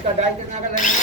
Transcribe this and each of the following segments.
उसका डाल देना का लगेगा।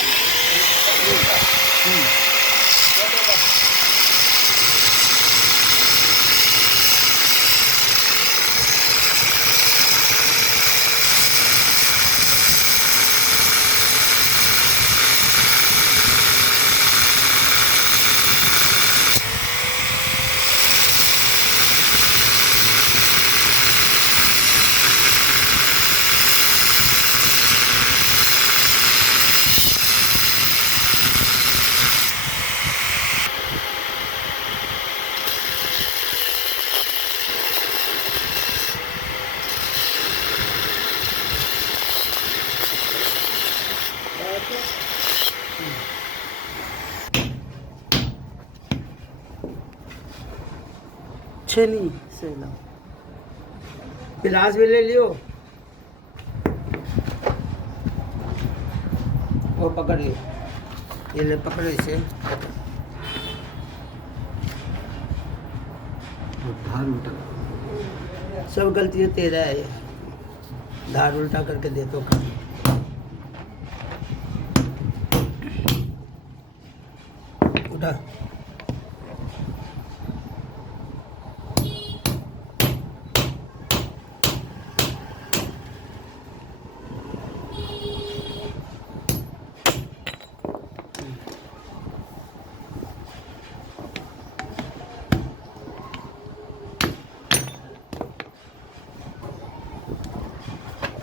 छेनी से लो, गिलास भी ले लियो। वो पकड़ लियो, ये ले पकड़ो इसे। धार उल्टा, सब गलतियाँ तेरा है। धार उल्टा करके दे तो काम। उठा।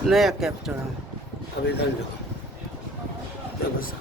नया कैप चढ़ा। अब इधर लो, तो बस।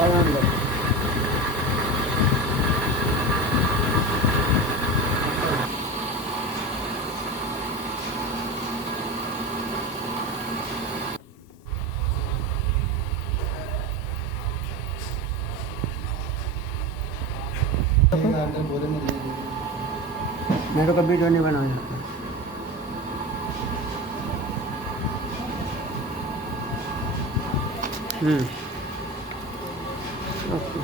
और हम लोग मेरे को वीडियो नहीं बनाया। ओके।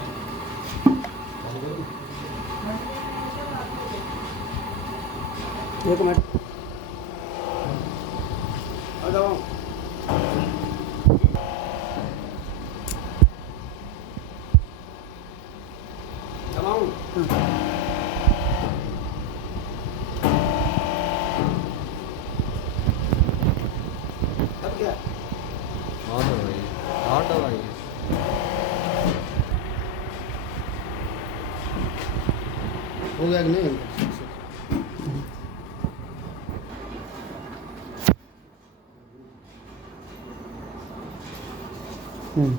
एक मिनट। आ जाओ। दबाऊं? अब क्या? हाँ दवाई हो गया कि नहीं? हम्म।